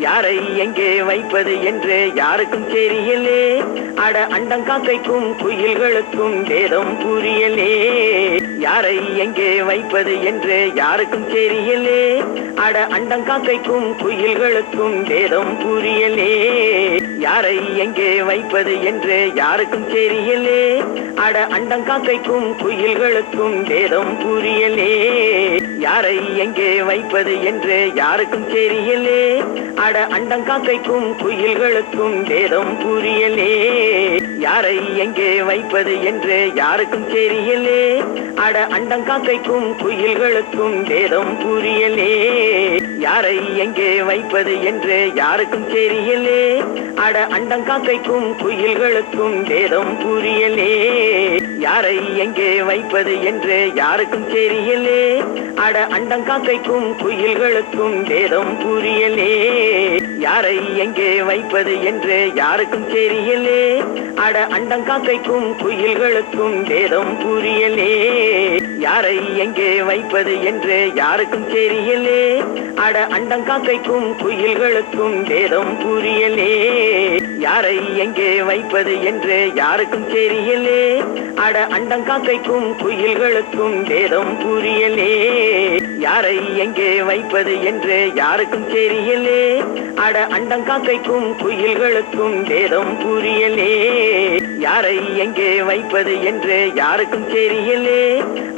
யாரை எங்கே வைப்பது என்று யாருக்கும் தெரியலே. அட அண்டங்காக்கைக்கும் குயில்களுக்கும் வேதம் புரியலே. யாரை எங்கே வைப்பது என்று யாருக்கும் தெரியலே. அட அண்டங்காக்கைக்கும் குயில்களுக்கும் வேதம் புரியலே. யாரை எங்கே வைப்பது என்று யாருக்கும் தெரியலே. அட அண்டங்காக்கைக்கும் குயில்களுக்கும் வேதம் புரியலே. யாரை எங்கே வைப்பது என்று யாருக்கும் தெரியலே. அட அண்டங்காக்கைக்கும் குயில்களுக்கும் வேதம் புரியலே. யாரை எங்கே வைப்பது என்று யாருக்கும் தெரியலே. அட அண்டங்காக்கைக்கும் குயில்களுக்கும் வேதம் புரியலே. யாரை எங்கே வைப்பது என்று யாருக்கும் தெரியலே. அட அண்டங்காக்கைக்கும் குயில்களுக்கும் வேதம் புரியலே. யாரை எங்கே வைப்பது என்று யாருக்கும் தெரியலே. அட அண்டங்காக்கைக்கும் குயில்களுக்கும் வேதம் புரியலே. யாரை எங்கே வைப்பது என்று யாருக்கும் தெரியலே. அட அண்டங்காக்கைக்கும் குயில்களுக்கும் வேதம் புரியலே. யாரை எங்கே வைப்பது என்று யாருக்கும் தெரியலே. அட அண்டங்காக்கைக்கும் குயில்களுக்கும் வேதம் புரியலே. யாரை எங்கே வைப்பது என்று யாருக்கும் தெரியலே. அட அண்டங்காக்கைக்கும் குயில்களுக்கும் வேதம் புரியலே. யாரை எங்கே வைப்பது என்று யாருக்கும் தெரியலே. அட அண்டங்காக்கைக்கும் குயில்களுக்கும் வேதம் புரியலே. யாரை எங்கே வைப்பது என்று யாருக்கும் தெரியலே.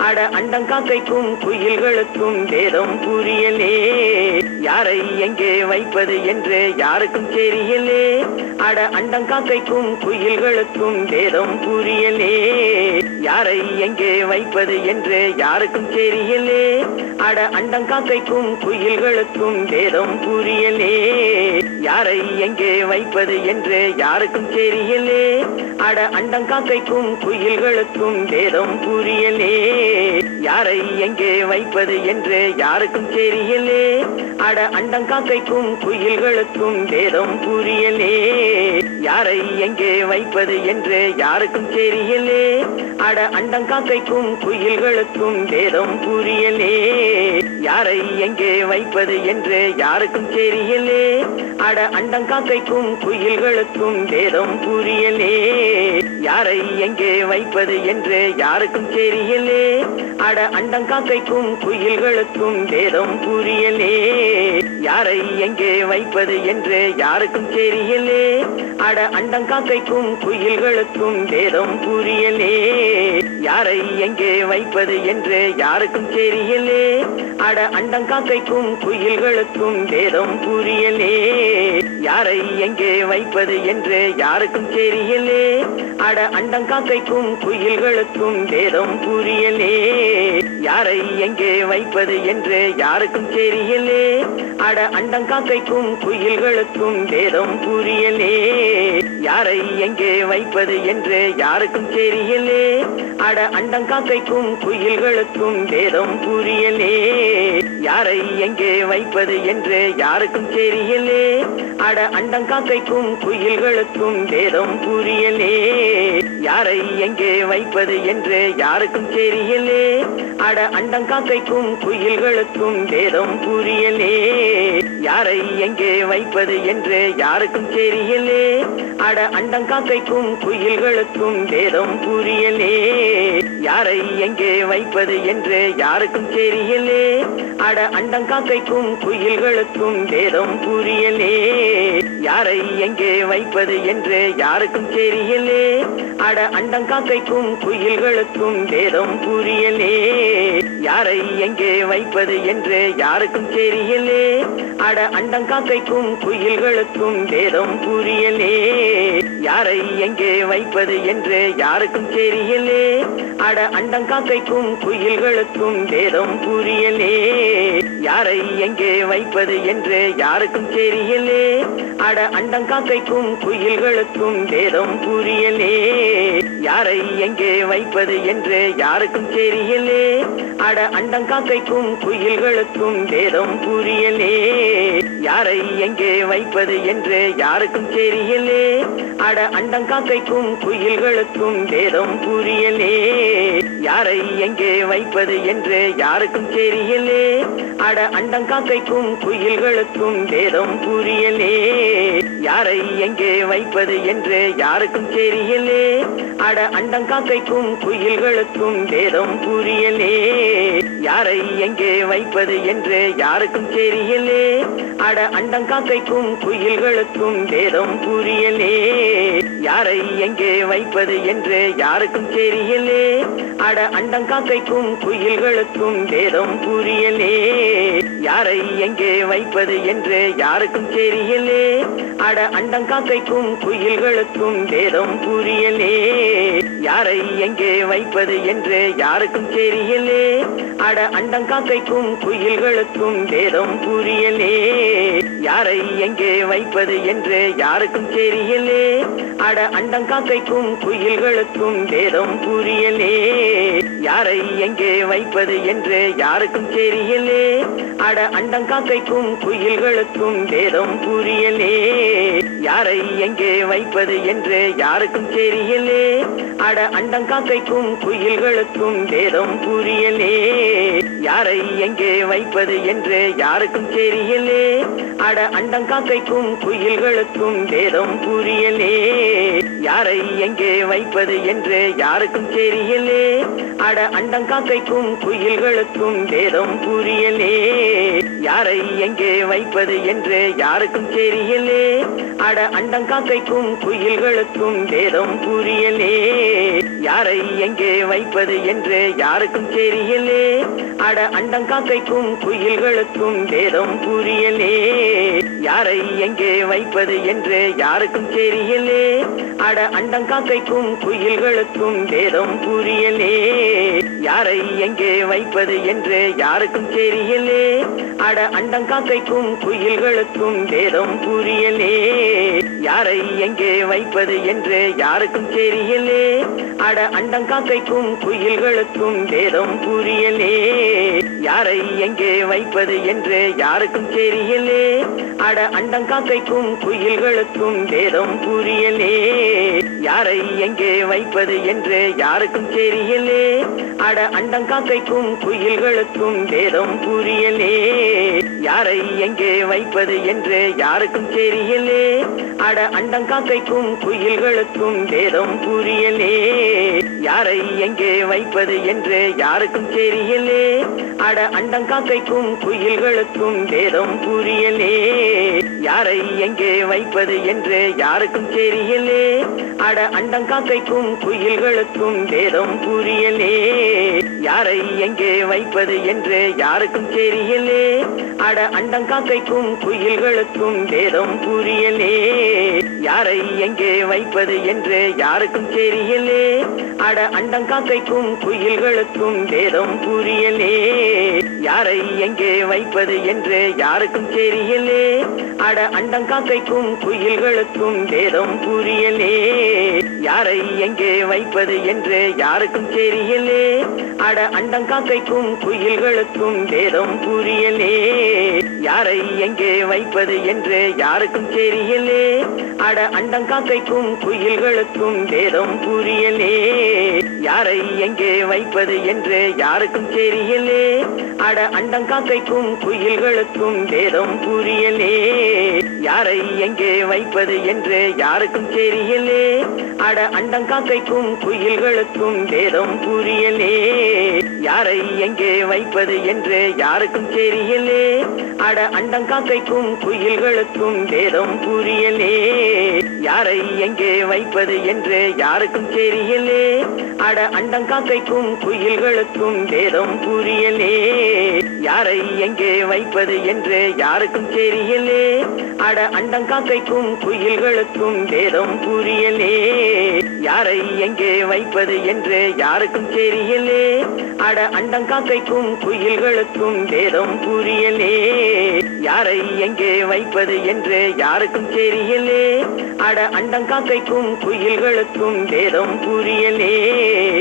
அட அண்டங்காக்கைக்கும் குயில்களுக்கும் வேதம் புரியலே. யாரை எங்கே வைப்பது என்று யாருக்கும் தெரியலே. அட அண்டங்காக்கைக்கும் குயில்களுக்கும் வேதம் புரியலே. யாரை எங்கே வைப்பது என்று யாருக்கும் தெரியலே. அட அண்டங்காக்கைக்கும் குயில்களுக்கும் வேதம் புரியலே. யாரை எங்கே வைப்பது என்று யாருக்கும் தெரியலே. அட அண்டங்காக்கைக்கும் குயில்களுக்கும் வேதம் புரியலே. யாரை எங்கே வைப்பது என்று யாருக்கும் தெரியலே. அட அண்டங்காக்கைக்கும் குயில்களுக்கும் வேதம் புரியலே. யாரை எங்கே வைப்பது என்று யாருக்கும் தெரியலே. அட அண்டங்காக்கைக்கும் குயில்களுக்கும் வேதம் புரியலே. யாரை எங்கே வைப்பது என்று யாருக்கும் தெரியலே. அட அண்டங்காக்கைக்கும் குயில்களுக்கும் வேதம் புரியலே. யாரை எங்கே வைப்பது என்று யாருக்கும் தெரியலே. அட அண்டங்காக்கைக்கும் குயில்களுக்கும் வேதம் புரியலே. யாரை எங்கே வைப்பது என்று யாருக்கும் தெரியலே. அட அண்டங்காக்கைக்கும் குயில்களுக்கும் வேதம் புரியலே. யாரை எங்கே வைப்பது என்று யாருக்கும் தெரியலே. அட அண்டங்காக்கைக்கும் குயில்களுக்கும் வேதம் புரியலே. யாரை எங்கே வைப்பது என்று யாருக்கும் தெரியலே. அட அண்டங்காக்கைக்கும் குயில்களுக்கும் வேதம் புரியலே. யாரை எங்கே வைப்பது என்று யாருக்கும் தெரியலே. அட அண்டங்காக்கைக்கும் குயில்களுக்கும் வேதம் புரியலே. யாரை எங்கே வைப்பது என்று யாருக்கும் தெரியலே. அட அண்டங்காக்கைக்கும் குயில்களுக்கும் வேதம் புரியலே. யாரை எங்கே வைப்பது என்று யாருக்கும் தெரியலே. அட அண்டங்காக்கைக்கும் குயில்களுக்கும் வேதம் புரியலே. யாரை எங்கே வைப்பது என்று யாருக்கும் தெரியலே. அட அண்டங்காக்கைக்கும் குயில்களுக்கும் வேதம் புரியலே. யாரை எங்கே வைப்பது என்று யாருக்கும் தெரியலே. அட அண்டங்காக்கைக்கும் குயில்களுக்கும் வேதம் புரியலே. யாரை எங்கே வைப்பது என்று யாருக்கும் தெரியலே. அட அண்டங்காக்கைக்கும் குயில்களுக்கும் வேதம் புரியலே. யாரை எங்கே வைப்பது என்று யாருக்கும் தெரியலே. அட அண்டங்காக்கைக்கும் குயில்களுக்கும் வேதம் புரியலே. யாரை எங்கே வைப்பது என்று யாருக்கும் தெரியலே. அட அண்டங்காக்கைக்கும் குயில்களுக்கும் வேதம் புரியலே. யாரை எங்கே வைப்பது என்று யாருக்கும் தெரியலே. அட அண்டங்காக்கைக்கும் குயில்களுக்கும் வேதம் புரியலே. யாரை எங்கே வைப்பது என்று யாருக்கும் தெரியலே. அட அண்டங்காக்கைக்கும் குயில்களுக்கும் வேதம் புரியலே. யாரை எங்கே வைப்பது என்று யாருக்கும் தெரியலே அட அண்டங்காக்கைக்கும் குயில்களுக்கும் வேதம் புரியலே யாரை எங்கே வைப்பது என்று யாருக்கும் தெரியலே அட அண்டங்காக்கைக்கும் குயில்களுக்கும் வேதம் புரியலே யாரை எங்கே வைப்பது என்று யாருக்கும் தெரியலே அட அண்டங்காக்கைக்கும் குயில்களுக்கும் வேதம் புரியலே யாரை எங்கே வைப்பது என்று யாருக்கும் தெரியலே அட அண்டங்காக்கைக்கும் குயில்களுக்கும் வேதம் புரியலே யாரை எங்கே வைப்பது என்று யாருக்கும் தெரியலே அட அண்டங்காக்கைக்கும் குயில்களுக்கும் வேதம் புரியலே யாரை எங்கே வைப்பது என்று யாருக்கும் தெரியலே அட அண்டங்காக்கைக்கும் குயில்களுக்கும் வேதம் புரியலே யாரை எங்கே வைப்பது என்று யாருக்கும் தெரியலே அட அண்டங்காக்கைக்கும் குயில்களுக்கும் வேதம் புரியலே யாரை எங்கே வைப்பது என்று யாருக்கும் தெரியலே அட அண்டங்காக்கைக்கும் குயில்களுக்கும் வேதம் புரியலே யாரை எங்கே வைப்பது என்று யாருக்கும் தெரியலே அட அண்டங்காக்கைக்கும் குயில்களுக்கும் வேதம் புரியலே யாரை எங்கே வைப்பது என்று யாருக்கும் தெரியலே அட அண்டங்காக்கைக்கும் குயில்களுக்கும் வேதம் புரியலே யாரை எங்கே வைப்பது என்று யாருக்கும் தெரியலே அட அண்டங்காக்கைக்கும் குயில்களுக்கும் வேதம் புரியலே யாரை எங்கே வைப்பது என்று யாருக்கும் தெரியலே அட அண்டங்காக்கைக்கும் குயில்களுக்கும் வேதம் புரியலே யாரை எங்கே வைப்பது என்று யாருக்கும் தெரியலே அட அண்டங்காக்கைக்கும் குயில்களுக்கும் வேதம் புரியலே யாரை எங்கே வைப்பது என்று யாருக்கும் தெரியலே அட அண்டங்காக்கைக்கும் குயில்களுக்கும் வேதம் புரியலே யாரை எங்கே வைப்பது என்று யாருக்கும் தெரியலே அட அண்டங்காக்கைக்கும் குயில்களுக்கும் வேதம் புரியலே யாரை எங்கே வைப்பது என்று யாருக்கும் தெரியலே அட அண்டங்காக்கைக்கும் குயில்களுக்கும் வேதம் புரியலே யாரை எங்கே வைப்பது என்று யாருக்கும் தெரியலே அட அண்டங்காக்கைக்கும் குயில்களுக்கும் வேதம் புரியலே யாரை எங்கே வைப்பது என்று யாருக்கும் தெரியலே அட அண்டங்காக்கைக்கும் குயில்களுக்கும் வேதம் புரியலே யாரை எங்கே வைப்பது என்று யாருக்கும் தெரியலே அட அண்டங்காக்கைக்கும் குயில்களுக்கும் வேதம் புரியலே யாரை எங்கே வைப்பது என்று யாருக்கும் தெரியலே அட அண்டங்காக்கைக்கும் குயில்களுக்கும் வேதம் புரியலே யாரை எங்கே வைப்பது என்று யாருக்கும் தெரியலே அட அண்டங்காக்கைக்கும் குயில்களுக்கும் வேதம் புரியலே யாரை எங்கே வைப்பது என்று யாருக்கும் தெரியலே அட அண்டங்காக்கைக்கும் குயில்களுக்கும் வேதம் புரியலே யாரை எங்கே வைப்பது என்று யாருக்கும் தெரியலே அட அண்டங்காக்கைக்கும் குயில்களுக்கும் வேதம் புரியலே யாரை எங்கே வைப்பது என்று யாருக்கும் தெரியலே அட அண்டங்காக்கைக்கும் குயில்களுக்கும் வேதம் புரியலே யாரை எங்கே வைப்பது என்று யாருக்கும் தெரியலே அட அண்டங்காக்கைக்கும் குயில்களுக்கும் வேதம் புரியலே யாரை எங்கே வைப்பது என்று யாருக்கும் தெரியலே அட அண்டங்காக்கைக்கும் குயில்களுக்கும் வேதம் புரியலே யாரை எங்கே வைப்பது என்று யாருக்கும் தெரியலே அட அண்டங்காக்கைக்கும் குயில்களுக்கும் வேதம் புரியலே யாரை எங்கே வைப்பது என்று யாருக்கும் தெரியலே அட அண்டங்காக்கைக்கும் குயில்களுக்கும் வேதம் புரியலே யாரை எங்கே வைப்பது என்று யாருக்கும் தெரியலே அட அண்டங்காக்கைக்கும் குயில்களுக்கும் வேதம் புரியலே யாரை எங்கே வைப்பது என்று யாருக்கும் தெரியலே அட அண்டங்காக்கைக்கும் குயில்களுக்கும் வேதம் புரியலே யாரை எங்கே வைப்பது என்று யாருக்கும் தெரியலே அட அண்டங்காக்கைக்கும் குயில்களுக்கும் வேதம் புரியலே யாரை எங்கே வைப்பது என்று யாருக்கும் தெரியலே அட அண்டங்காக்கைக்கும் குயில்களுக்கும் வேதம் புரியலே யாரை எங்கே வைப்பது என்று யாருக்கும் தெரியலே அட அண்டங்காக்கைக்கும் குயில்களுக்கும் வேதம் புரியலே யாரை எங்கே வைப்பது என்று யாருக்கும் தெரியலே அட அண்டங்காக்கைக்கும் குயில்களுக்கும் வேதம் புரியலே யாரை யாரை எங்கே வைப்பது என்று யாருக்கும் தெரியலே. அட அண்டங்காக்கைக்கும் குயில்களுக்கும் வேதம் புரியலே.